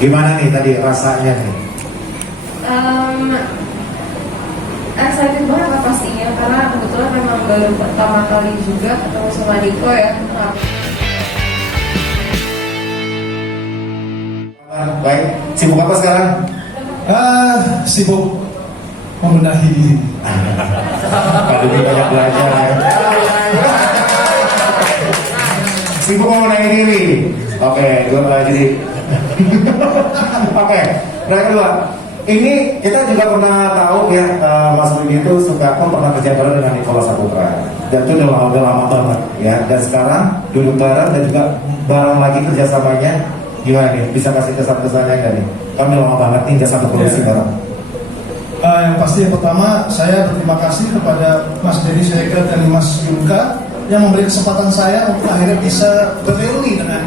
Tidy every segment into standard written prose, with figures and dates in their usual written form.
Gimana nih tadi rasanya nih? Excited banget pastinya, karena kebetulan memang baru pertama kali juga ketemu sama Niko ya. Baik, sibuk apa sekarang? Sibuk membenahi diri. Pandemi banyak belajar ya. Sibuk membenahi diri. Oke, dua lagi. Oke, yang kedua. Ini kita juga pernah tahu ya, Mas Rudi itu pernah kerja bareng dengan Nicholas Saputra. Dan itu udah lama banget ya. Dan sekarang duduk bareng dan juga bareng lagi kerjasamanya. Gimana nih? Bisa kasih kesan-kesannya nggak nih? Kami lama banget nih jasa produksi bareng. Yang pasti yang pertama saya berterima kasih kepada Mas Denny Siregar dan Mas Yunka yang memberi kesempatan saya untuk akhirnya bisa berreuni dengan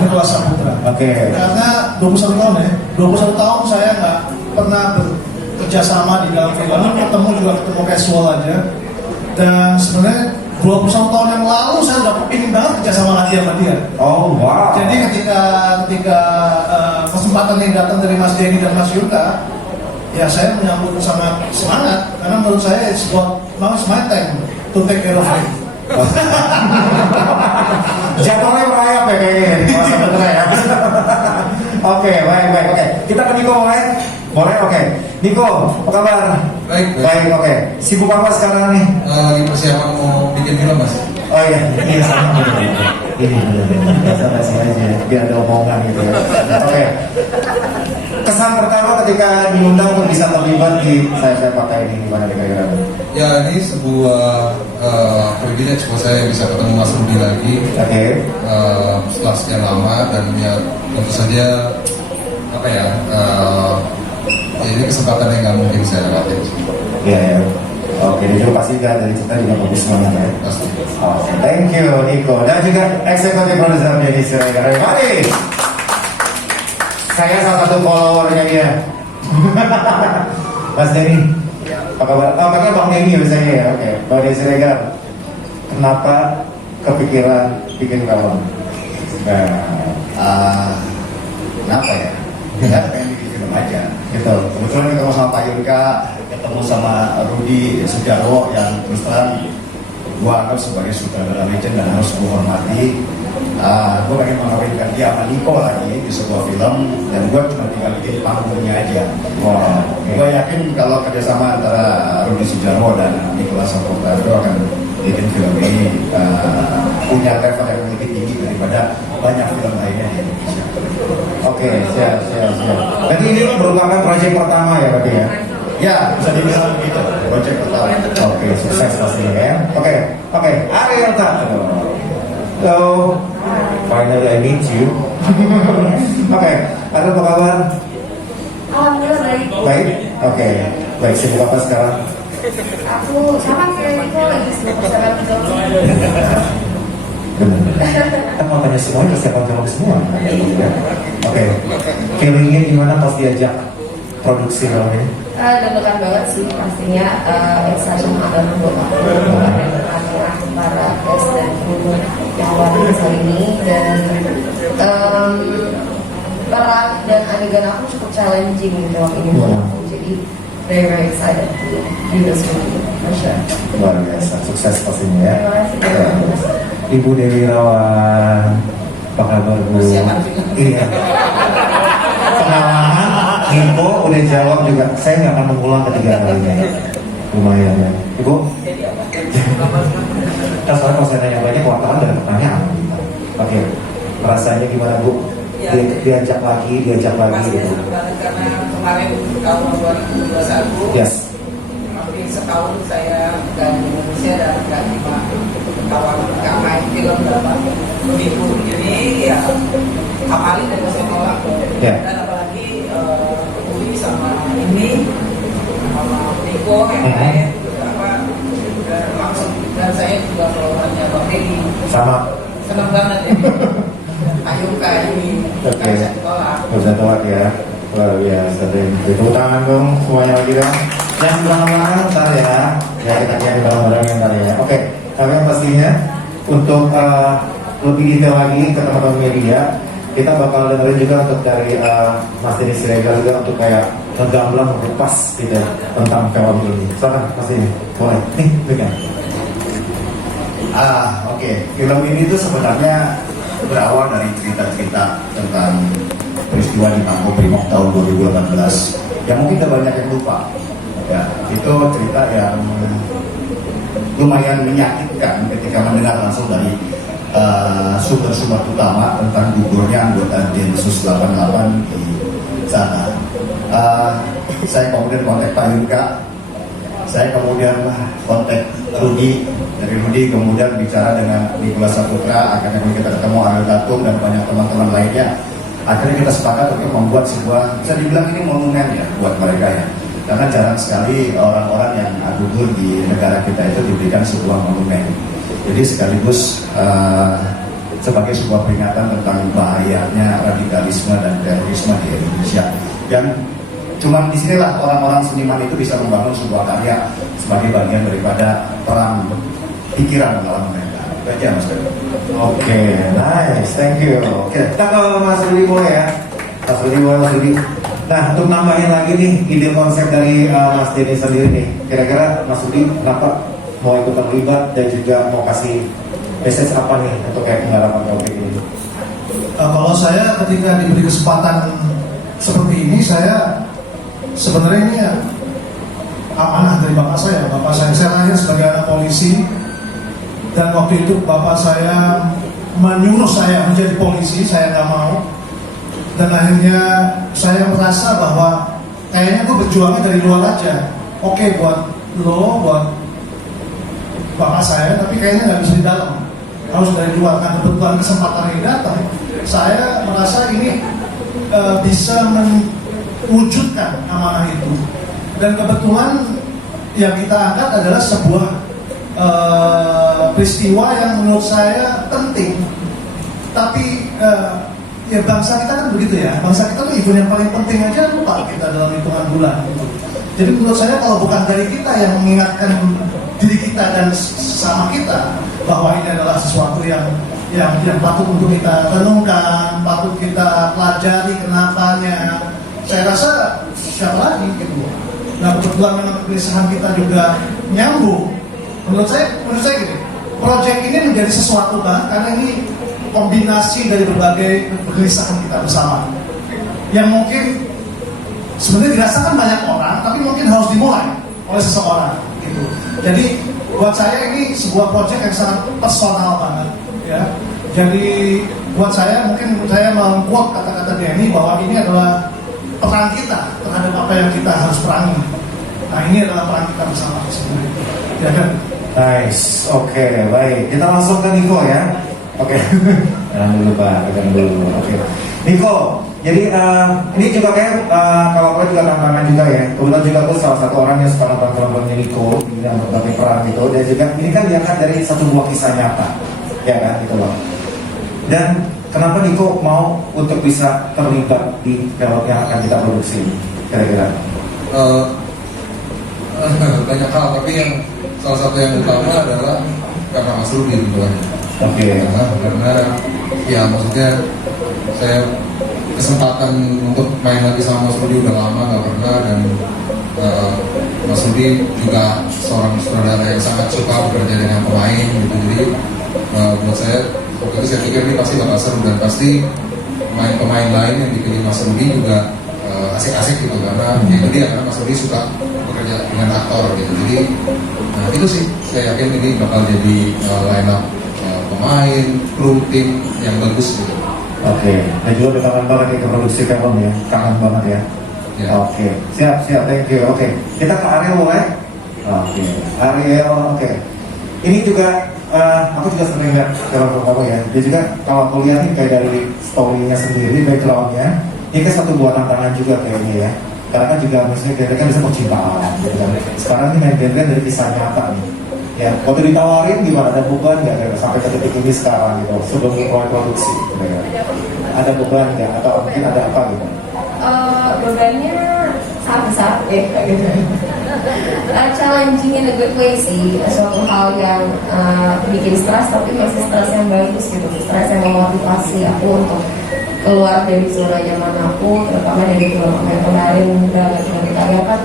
Nicholas Saputra. Oke. Karena 21 tahun ya, 21 tahun saya nggak pernah bekerja sama di dalam film, ketemu casual aja. Dan sebenarnya 21 tahun yang lalu saya udah kepingin banget kerja sama lagi sama dia. Oh wow. Jadi ketika kesempatan yang datang dari Mas Denny dan Mas Yunka, ya saya menyambut sangat semangat karena menurut saya it's my time to take care of him. Jadwalnya merayap ya kayaknya Mas Saputra ya. Oke, baik. Oke, kita ke Niko boleh? Oke. Niko, apa kabar? Baik. Oke. Sibuk apa sekarang nih? Lagi persiapan mau bikin film, Mas. Oh iya sama. Ini basa-basi aja, biar ada omongan gitu ya. Oke. Kesan pertama ketika diundang untuk bisa terlibat di saya pakai ini gimana kira-kira? Ya, ini sebuah privilege buat saya bisa ketemu Mas Rudi lagi. Oke. Setelah sekian lama dan ya tentu saja ini kesempatan yang nggak mungkin saya dapatin. Iya. Oke, dia juga pasti dari cerita juga bagus banget ya. Pasti. Oke, thank you Niko dan juga eksekutif produser Denny Siregar. Mari. Saya salah satu followernya dia. Mas Denny, apa kabar? Oh, pakai Bang Denny biasanya ya. Oke, Bang Denny Siregar. Kenapa kepikiran bikin film? Kenapa ya? Kita pengen bikin film aja. Gitu. Kebetulan ketemu sama Pak Yunka, ketemu sama Rudi Sudjarwo yang terus terang gua anggap sebagai sutradara legend dan harus gua hormati. Gue pengen mengawinkan dia sama Niko lagi di sebuah film dan gue cuma tinggal bikin panggungnya aja. Gue yakin kalau kerjasama antara Rudi Sudjarwo dan Nicholas Saputra itu akan bikin film ini punya level yang lebih tinggi daripada banyak film lainnya di Indonesia. Oke, siap. Berarti ini merupakan proyek pertama ya berarti ya? Ya, bisa dibilang begitu. Proyek pertama. Oke, sukses pastinya ya. Oke. Ariel Tak. Hello. Finally I meet you. Oke, Ariel apa kabar? Alhamdulillah baik. Baik. Oke. Baik, sibuk apa sekarang? Aku sama kayak Niko lagi sibuk persiapan film. Kan mau tanya semuanya persiapan film semua. Oke. Feelingnya gimana pas diajak produksi film ini? Deg-degan banget sih pastinya, excited banget buat aku para tes dan kru yang luar biasa ini, dan peran dan adegan aku cukup challenging di film ini buat aku, jadi very excited to do this movie. Masya. Luar biasa, sukses pastinya ya. Terima kasih. Ibu Dewi Rawan, apa kabar Bu? Iya. Pengalaman, Niko udah jawab juga. Saya nggak akan mengulang ketiga kalinya. Lumayan ya. Ibu? Kan soalnya kalau saya nanya banyak, wartawan ada pertanyaan. Oke, rasanya gimana Bu? Diajak lagi gitu. Karena kemarin tahun 2021 Yes. hampir setahun saya dan Indonesia dan nggak cuma kawan nggak main film dalam minggu ini ya apalagi dari saya nolak dan apalagi Uli sama ini sama Niko yang lain langsung dan saya juga followernya Bang Denny Sama. senang banget ya. Ayo ini Bisa tolak ya. Luar biasa deh. Tepuk tangan dong semuanya lagi dong. Yang belakang ntar ya. Ya kita cari barang-barang ntar ya. Oke. Tapi yang pastinya untuk lebih detail lagi ke teman-teman media, kita bakal dengerin juga untuk dari Mas Denny Siregar juga untuk kayak ngegamblang pas gitu ya, tentang film ini. Silakan Mas Denny, boleh. Nih, pegang. Oke. Film ini tuh sebenarnya berawal dari cerita-cerita tentang peristiwa di Makobrimob tahun 2018 yang mungkin banyak yang lupa. Ya, itu cerita yang lumayan menyakitkan ketika mendengar langsung dari sumber-sumber utama tentang gugurnya anggota Densus 88 di sana. Saya kemudian kontak Pak Yunka, saya kemudian kontak Rudi, dari Rudi kemudian bicara dengan Nicholas Saputra, akhirnya kita ketemu Ariel Tatum dan banyak teman-teman lainnya. Akhirnya kita sepakat untuk membuat sebuah, bisa dibilang ini monumen ya buat mereka ya. Karena jarang sekali orang-orang yang gugur di negara kita itu diberikan sebuah monumen. Jadi sekaligus sebagai sebuah peringatan tentang bahayanya radikalisme dan terorisme di Indonesia. Dan cuma disinilah orang-orang seniman itu bisa membangun sebuah karya sebagai bagian daripada perang pikiran dalam mereka. Itu aja Mas Rudi. Oke, nice, thank you. Oke, kita ke Mas Rudi boleh ya. Mas Rudi. Nah, untuk nambahin lagi nih ide konsep dari Mas Denny sendiri nih. Kira-kira Mas Rudi kenapa mau ikut terlibat dan juga mau kasih message apa nih untuk kayak pengalaman topik ini? Kalau saya ketika diberi kesempatan seperti ini, saya sebenarnya ini ya amanah dari bapak saya. Bapak saya lahir sebagai anak polisi, dan waktu itu bapak saya menyuruh saya menjadi polisi, saya nggak mau. Dan akhirnya saya merasa bahwa kayaknya gue berjuangnya dari luar aja. Oke, buat lo, buat bapak saya, tapi kayaknya nggak bisa di dalam, harus dari luar. Nah, kebetulan kesempatan ini datang, saya merasa ini bisa mewujudkan amanah itu. Dan kebetulan yang kita angkat adalah sebuah peristiwa yang menurut saya penting. Tapi ya bangsa kita kan begitu ya, bangsa kita tuh event yang paling penting aja lupa kita dalam hitungan bulan gitu. Jadi menurut saya kalau bukan dari kita yang mengingatkan diri kita dan sesama kita bahwa ini adalah sesuatu yang patut untuk kita renungkan, patut kita pelajari kenapanya, saya rasa siapa lagi gitu. Nah, kebetulan memang kegelisahan kita juga nyambung. Menurut saya gini, proyek ini menjadi sesuatu banget karena ini kombinasi dari berbagai kegelisahan kita bersama yang mungkin sebenarnya dirasakan banyak orang, tapi mungkin harus dimulai oleh seseorang gitu. Jadi buat saya ini sebuah proyek yang sangat personal banget ya. Jadi buat saya mungkin saya meng-quote kata-kata Denny bahwa ini adalah perang kita terhadap apa yang kita harus perangi. Nah, ini adalah perang kita bersama sebenarnya. Ya kan? Nice, oke, baik. Kita langsung ke Niko ya. Oke, jangan dulu Pak, jangan dulu. Oke, Niko. Jadi ini juga kayak kalau aku juga tantangan juga ya. Kebetulan juga aku salah satu orang yang suka nonton film-filmnya Niko, yang berbagai perang gitu. Dan juga ini kan diangkat dari satu buah kisah nyata, ya kan gitu loh. Dan kenapa Niko mau untuk bisa terlibat di film yang akan kita produksi ini? Kira-kira? Banyak hal, tapi yang salah satu yang utama adalah karena Mas Rudi gitu. Oke. Karena ya maksudnya saya kesempatan untuk main lagi sama Mas Rudi udah lama nggak pernah, dan Mas Rudi juga seorang sutradara yang sangat suka bekerja dengan pemain gitu. Jadi buat saya waktu itu saya pikir ini pasti bakal seru, dan pasti pemain lain yang dipilih Mas Rudi juga asik-asik gitu, karena itu dia, karena Mas Rudi suka bekerja dengan aktor gitu. Jadi itu sih saya yakin ini bakal jadi line up pemain, kru, tim yang bagus gitu. Oke, dan juga udah kangen banget ke produksi film ya, kangen banget ya. Ya. Oke, siap, thank you. Oke, kita ke Ariel mulai. Oke, Ariel, oke. Ini juga aku juga sering lihat film kamu ya. Dia juga kalau aku lihat nih kayak dari story-nya sendiri, background-nya, ini kan satu buah tantangan juga kayaknya ya. Karena kan juga maksudnya kita kan bisa percintaan gitu kan. Sekarang ini main game dari kisah nyata nih. Ya, waktu ditawarin gimana, ada beban nggak sampai ke titik ini sekarang gitu, sebelum produksi gitu ya? Ada beban nggak, atau mungkin ada apa gitu? Bebannya sangat besar ya gitu. Challenging in a good way sih, suatu hal yang bikin stres tapi masih stres yang bagus gitu, stres yang memotivasi aku untuk keluar dari zona nyaman aku, terutama dari film aku yang kemarin Dragon Karya kan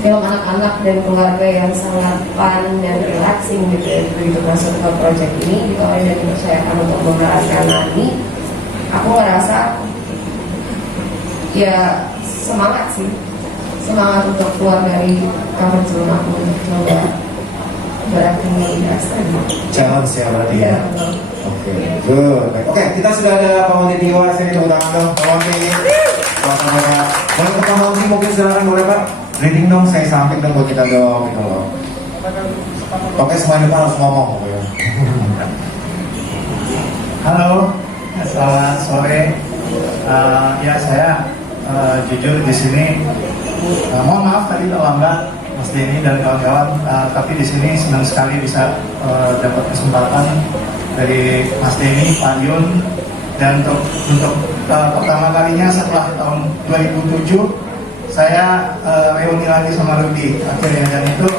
film anak-anak dan keluarga yang sangat fun dan relaxing gitu ya. Begitu masuk ke project ini ditawarin dan dipercayakan untuk memerankan Nani, aku ngerasa ya semangat untuk keluar dari comfort zone aku untuk coba beraktivitas lagi. Challenge ya berarti ya. betul. Oke, good. Oke, kita sudah ada Pak Monti Tiwa sini, tepuk tangan dong, Pak Monti. Boleh ke Pak Monti, mungkin silakan boleh Pak. Reading dong, saya samping dong buat kita dong, gitu loh. Oke, semuanya depan harus ngomong. Halo, selamat sore. Ya saya jujur di sini. Mohon maaf tadi terlambat, Mas Denny dan kawan-kawan. Tapi di sini senang sekali bisa dapat kesempatan dari Mas Denny, Pak Yun, dan untuk pertama kalinya setelah tahun 2007 saya reuni lagi sama Rudy akhirnya, dan itu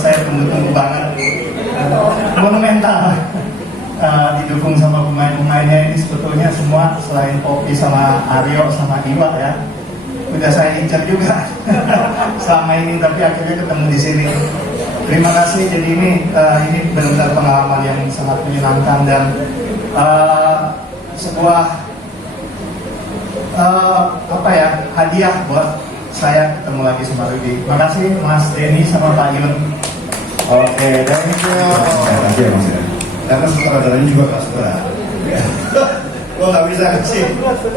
saya tunggu-tunggu banget, monumental. Didukung sama pemain-pemainnya ini sebetulnya semua selain Poppy sama Aryo sama Iwa ya, udah saya incar juga selama ini, tapi akhirnya ketemu di sini. Terima kasih. Jadi ini benar-benar pengalaman yang sangat menyenangkan dan sebuah hadiah buat saya ketemu lagi sama Rudy. Terima kasih Mas Denny sama Pak Yun. Oke, thank you. Thank you, Mas. Karena sutradaranya juga kelas berat. Gue nggak bisa sih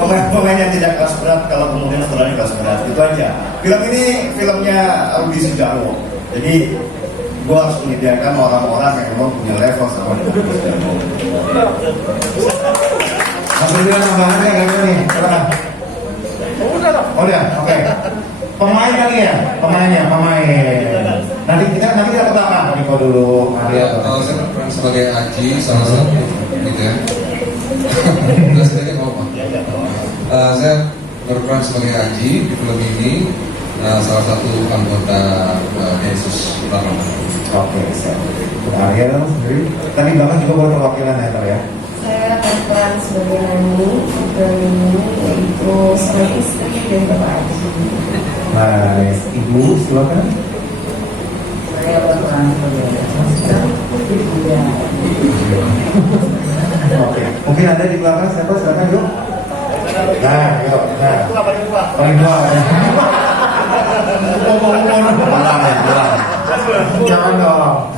pemain yang tidak kelas berat kalau kemudian sutradaranya kelas berat, itu aja. Film ini filmnya Rudi Sudjarwo, jadi gue harus menyediakan orang-orang yang memang punya level sama Rudi Sudjarwo. Mas Rudi tambahannya kayak gini, silakan. Oh udah, oke. Pemain kali ya, pemain. Nanti kita ke belakang. Niko dulu, Maria. Kalau saya berperan sebagai Aji, salah satu gitu ya. Jelas tadi mau apa? Saya berperan sebagai Aji di film ini, salah satu anggota Densus utama. Oke, siap. Maria sendiri. Tadi belakang juga boleh perwakilan ya, Ter ya. Saya berperan sebagai Nani dan ini yaitu sebagai istri dan bapak Aji. Nah, Ibu silakan. Saya berperan sebagai ibunya. Oke, mungkin ada di belakang siapa? Silakan yuk. Nah, gitu. Nah, paling tua. Pulang ya, pulang. Jangan dong.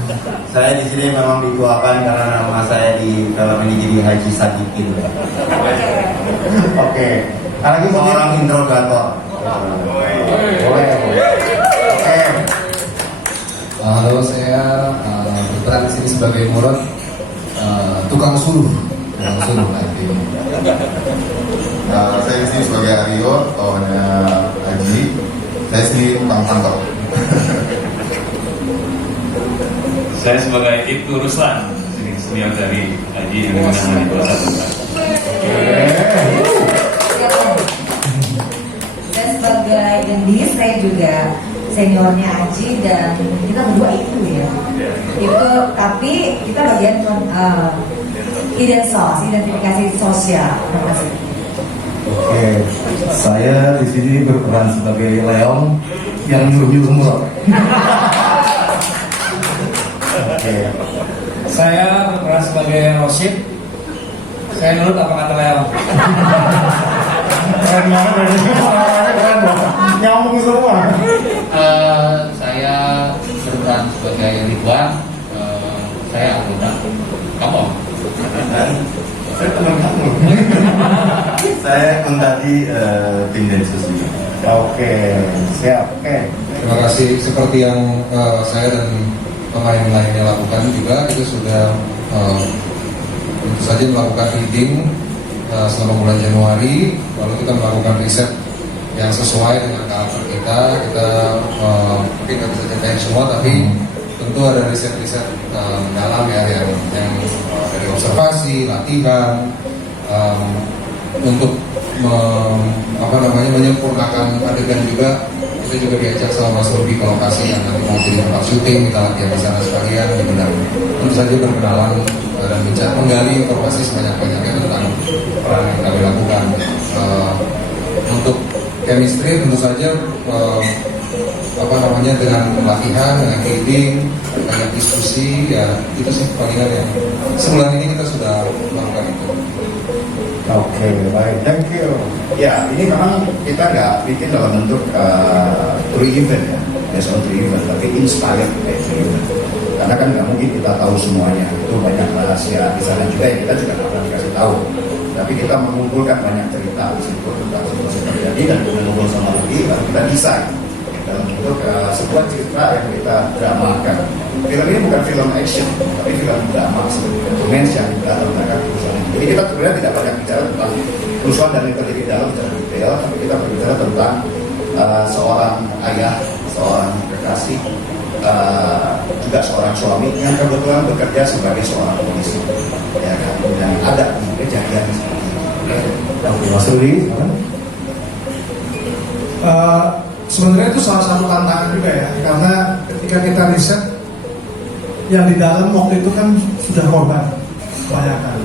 Saya di sini memang dituakan karena nama saya di film ini jadi Haji Sadikin. Oke. Lagi mungkin Seorang interrogator. boleh. Oke. Halo, saya berperan di sini sebagai Murad, tukang suluh nanti. Saya di sini sebagai Aryo, kawannya Haji. Saya sendiri tukang tangkap. Saya sebagai Ibtu Ruslan, senior dari Haji yang menangani Polres Satu. Saya sebagai Gendis, saya juga seniornya Aji dan kita berdua itu ya. Itu tapi kita bagian identifikasi sosial. Terima kasih. Oke. Saya di sini berperan sebagai Leong yang nyuruh Murad. Oke. Saya berperan sebagai Rosid. Saya nurut apa kata Leo. Keren banget, keren banget. Nyambung semua. Saya berperan sebagai Ridwan. Saya anggota. Kamu? Saya teman kamu. Saya pun tadi tim Densus juga. Oke, siap. Oke. Terima kasih. Seperti yang saya dan pemain lainnya lakukan juga, kita sudah tentu saja melakukan reading selama bulan Januari, lalu kita melakukan riset yang sesuai dengan karakter kita. Mungkin nggak bisa ceritain semua, tapi tentu ada riset-riset dalam ya yang dari observasi, latihan, untuk menyempurnakan adegan juga. Kita juga diajak sama Mas Ruby ke lokasi yang nanti mau jadi tempat syuting, kita latihan di sana sekalian, benar. Tentu saja berkenalan dan menggali informasi sebanyak-banyaknya tentang peran yang kami lakukan. Untuk chemistry tentu saja dengan latihan, dengan reading, dengan diskusi, ya itu sih palingan ya. Sebulan ini kita sudah melakukan itu. Oke, baik, thank you. Ya, ini memang kita nggak bikin dalam bentuk true event ya, based on true event, tapi inspired by true event. Karena kan nggak mungkin kita tahu semuanya, itu banyak rahasia di sana juga yang kita juga nggak pernah dikasih tahu. Tapi kita mengumpulkan banyak cerita di situ tentang situasi terjadi dan kemudian ngobrol sama Rudy, lalu kita desain dalam bentuk sebuah cerita yang kita dramakan. Film ini bukan film action, tapi film drama seperti dokumen yang dalam belakang kerusuhan. Jadi kita sebenarnya tidak banyak bicara tentang kerusuhan dan yang terjadi di dalam secara detail, tapi kita berbicara tentang seorang ayah, seorang kekasih, juga seorang suami yang kebetulan bekerja sebagai seorang polisi, ya kan, dan ada di kejadian seperti itu. Oke, Mas Rudi, Sebenarnya itu salah satu tantangan juga ya, karena ketika kita riset yang di dalam waktu itu kan sudah korban kebanyakan.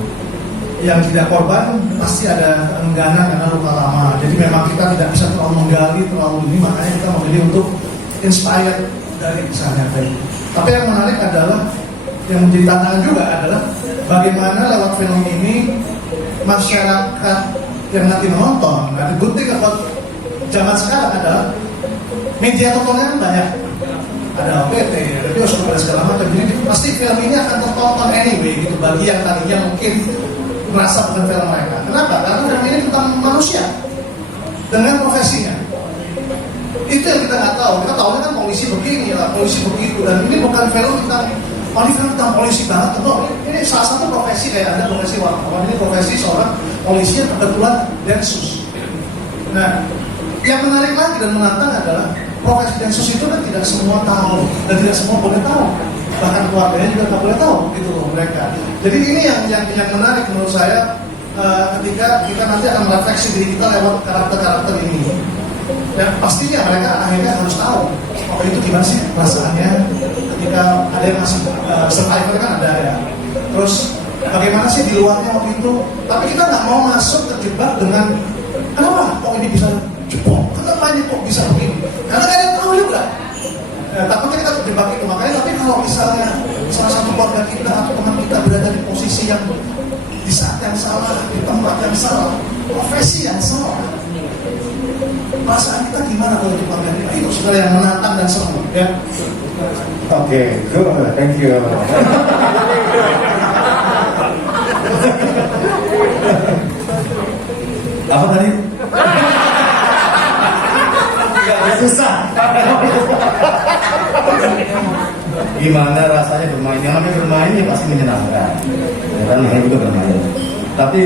Yang tidak korban pasti ada engganan karena luka lama. Jadi memang kita tidak bisa terlalu menggali terlalu ini, makanya kita memilih untuk inspired dari kisahnya tadi. Tapi yang menarik adalah yang menjadi tantangan juga adalah bagaimana lewat film ini masyarakat yang nanti menonton. Nah, the good thing about zaman sekarang adalah media tontonan banyak, ada OTT, ada bioskop, ada segala macam. Jadi pasti film ini akan tertonton anyway gitu bagi yang tadinya mungkin merasa bukan film mereka. Kenapa? Karena film ini tentang manusia dengan profesinya. Itu yang kita nggak tahu. Kita tahunya kan polisi begini, ya, polisi begitu. Dan ini bukan film tentang polisi banget. No, ini salah satu profesi kayak ada profesi wartawan. Ini profesi seorang polisi yang kebetulan densus. Nah, yang menarik lagi dan menantang adalah profesi densus itu kan tidak semua tahu dan tidak semua boleh tahu, bahkan keluarganya juga tak boleh tahu gitu loh mereka. Jadi ini yang menarik menurut saya ketika kita nanti akan merefleksi diri kita lewat karakter-karakter ini. Dan pastinya mereka akhirnya harus tahu itu gimana sih perasaannya ketika ada yang masih survivor kan ada ya. Terus bagaimana sih di luarnya waktu itu. Tapi kita nggak mau masuk terjebak dengan kenapa kok ini bisa jebol, kenapa ini kok bisa begini. Karena kalian tahu juga. Takutnya kita terjebak itu. Makanya tapi kalau misalnya salah satu keluarga kita atau teman kita berada di posisi yang di saat yang salah, di tempat yang salah, profesi yang salah, perasaan kita gimana kalau di keluarga kita? Itu sebenarnya yang menantang dan seru ya. Oke, good, thank you. Apa tadi? Susah. Gimana rasanya bermain? Yang namanya bermain ya pasti menyenangkan. Ya kan, saya juga bermain. Tapi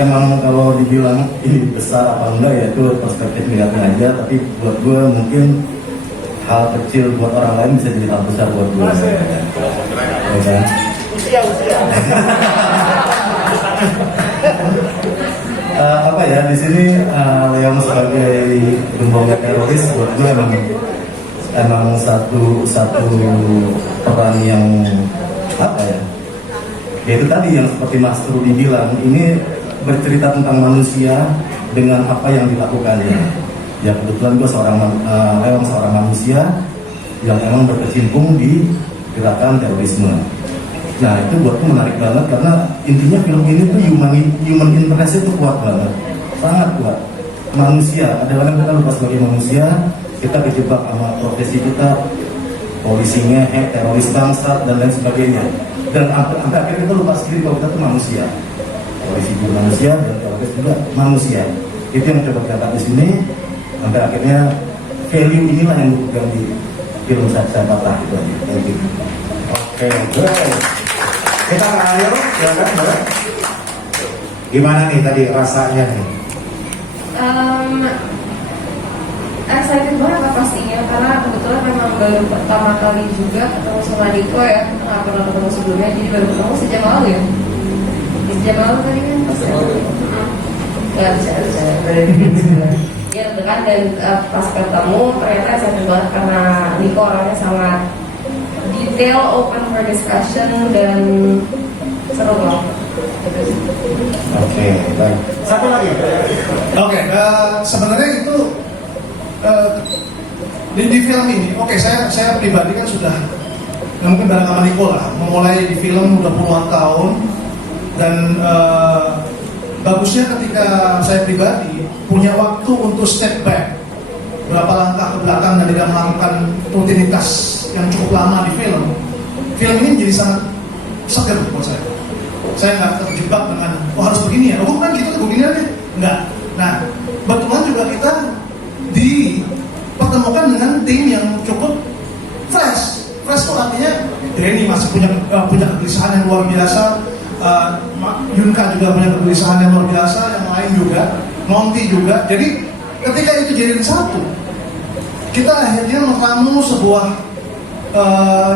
emang kalau dibilang ini besar apa enggak ya itu perspektif lihatnya aja. Tapi buat gue mungkin hal kecil buat orang lain bisa jadi hal besar buat gue. Ya kan? Apa ya di sini yang sebagai gembongnya teroris buat gue emang satu peran yang apa ya? Yaitu tadi yang seperti Mas Rudi bilang, ini bercerita tentang manusia dengan apa yang dilakukannya. Ya kebetulan gue seorang manusia yang emang berkecimpung di gerakan terorisme. Nah itu buatku menarik banget karena intinya film ini tuh human interest itu kuat banget, sangat kuat. Manusia, kadang-kadang kita lupa sebagai manusia, kita kejebak sama profesi kita, polisinya, teroris bangsat dan lain sebagainya. Dan sampai akhirnya kita lupa sendiri kalau kita tuh manusia. Polisi juga manusia dan teroris juga manusia. Itu yang coba kita lihat di sini. Sampai akhirnya value inilah yang dipegang di film saya patah itu aja. Oke, good. Kita mengalir, silakan Mbak. Gimana nih tadi rasanya nih? Excited banget pastinya karena kebetulan memang baru pertama kali juga ketemu sama Diko ya, nggak pernah ketemu sebelumnya, jadi baru ketemu sejam lalu ya. Sejam lalu tadi kan pas ya bisa ya dekat dan pas ketemu ternyata excited banget karena Diko orangnya sangat detail, open for discussion dan seru loh. Gitu sih. Oke, baik. Satu lagi. Oke, sebenarnya itu di film ini, oke, saya pribadi kan sudah mungkin bareng sama Niko lah, memulai di film udah puluhan tahun, dan bagusnya ketika saya pribadi punya waktu untuk step back berapa langkah ke belakang dan tidak melakukan rutinitas yang cukup lama di film ini menjadi sangat segar buat saya. Saya nggak terjebak dengan harus begini ya, bukan gitu, begini aja, enggak. Nah, kebetulan juga kita dipertemukan dengan tim yang cukup fresh itu artinya Denny masih punya kegelisahan yang luar biasa, Yunka juga punya kegelisahan yang luar biasa, yang lain juga, Monty juga. Jadi ketika itu jadi satu, kita akhirnya meramu sebuah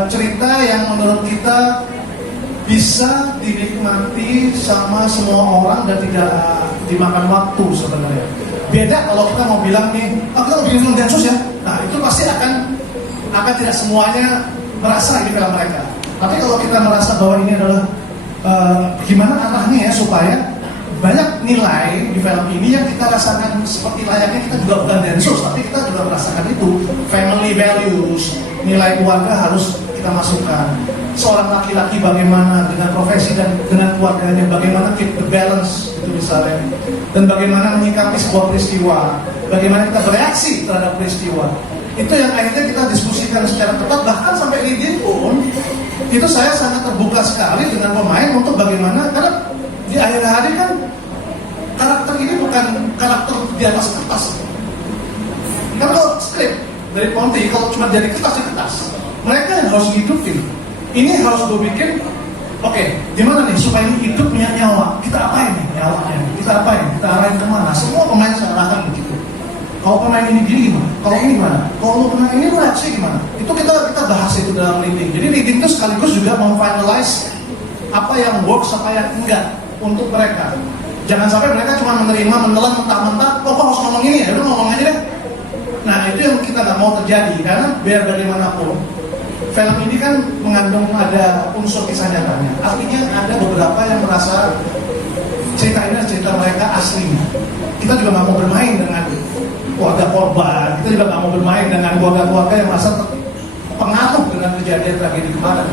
cerita yang menurut kita bisa dinikmati sama semua orang dan tidak dimakan waktu sebenarnya. Beda kalau kita mau bilang nih, kita mau bikin film Densus ya, nah itu pasti akan tidak semuanya merasa ini film mereka. Tapi kalau kita merasa bahwa ini adalah gimana arahnya ya supaya banyak nilai di film ini yang kita rasakan seperti layaknya kita juga bukan Densus, tapi kita juga merasakan itu family values, nilai keluarga harus kita masukkan. Seorang laki-laki bagaimana dengan profesi dan dengan keluarganya, bagaimana keep the balance itu misalnya, dan bagaimana menyikapi sebuah peristiwa, bagaimana kita bereaksi terhadap peristiwa. Itu yang akhirnya kita diskusikan secara ketat, bahkan sampai leading pun itu saya sangat terbuka sekali dengan pemain untuk bagaimana, karena di akhir hari kan karakter ini bukan karakter di atas kertas. Kan kalau skrip dari Ponti kalau cuma jadi kertas, mereka yang harus hidupin. Ini harus gue bikin, oke, gimana nih supaya ini hidup punya nyawa? Kita apain nih nyawanya? Kita apain? Kita arahin kemana? Semua pemain saya arahkan begitu. Kalau pemain ini gini gimana? Kalau ini gimana? Kalau pemain ini reaksi gimana? Itu kita bahas itu dalam leading. Jadi leading itu sekaligus juga memfinalize apa yang works, apa yang enggak untuk mereka. Jangan sampai mereka cuma menerima, menelan mentah-mentah, kok harus ngomong ini ya? Udah ngomong aja deh. Nah itu yang kita nggak mau terjadi, karena biar bagaimanapun film ini kan mengandung ada unsur kisah nyatanya. Artinya ada beberapa yang merasa cerita ini cerita mereka aslinya. Kita juga nggak mau bermain dengan keluarga korban. Kita juga nggak mau bermain dengan keluarga-keluarga yang merasa terpengaruh dengan kejadian tragedi kemarin.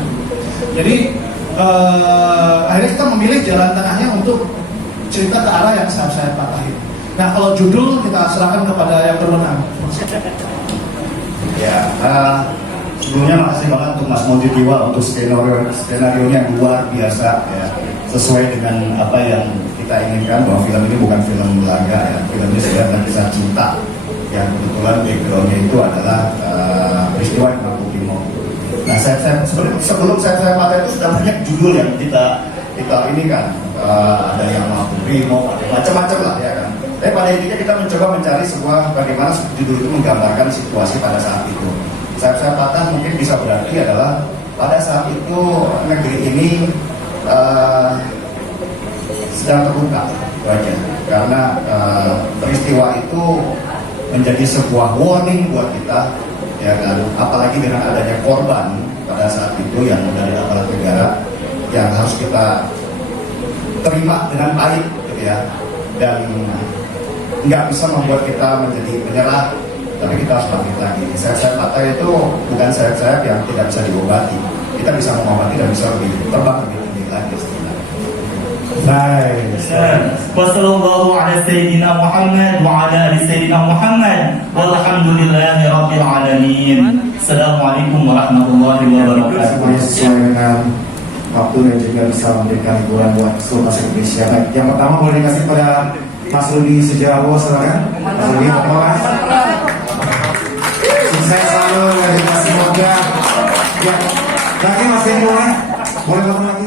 Jadi akhirnya kita memilih jalan tengahnya untuk cerita ke arah yang saya patahin. Nah kalau judul kita serahkan kepada yang berwenang. Ya, sebelumnya makasih banget untuk Mas Monty Tiwa untuk skenario-nya yang luar biasa ya, sesuai dengan apa yang kita inginkan, bahwa film ini bukan film laga ya, film ini sebenarnya kisah cinta yang kebetulan backgroundnya itu adalah peristiwa yang Makobrimob. Nah, sebelum saya mata itu sudah banyak judul yang kita ini kan, ada yang Makobrimob, ada macam-macam lah ya kan. Tapi pada intinya kita mencoba mencari sebuah bagaimana judul itu menggambarkan situasi pada saat itu. Saya patah mungkin bisa berarti adalah pada saat itu negeri ini sedang terbuka aja, karena peristiwa itu menjadi sebuah warning buat kita ya kan, apalagi dengan adanya korban pada saat itu yang dari aparat negara yang harus kita terima dengan baik gitu ya, dan nggak bisa membuat kita menjadi menyerah, tapi kita harus bangkit lagi. Sayap-sayap patah itu bukan sayap-sayap yang tidak bisa diobati. Kita bisa mengobati dan bisa lebih terbang lebih tinggi lagi. Baik. Wassallallahu ala sayyidina Muhammad wa ala ali sayyidina Muhammad walhamdulillahi rabbil alamin. Assalamualaikum warahmatullahi wabarakatuh. Sesuai dengan waktu dan juga bisa memberikan hiburan buat seluruh masyarakat Indonesia. Baik, yang pertama boleh dikasih pada Mas Rudi Sejarawo, silakan. Mas Rudi, apa Mas? Sukses selalu dan semoga. Ya, lagi Mas Rudi boleh ketemu.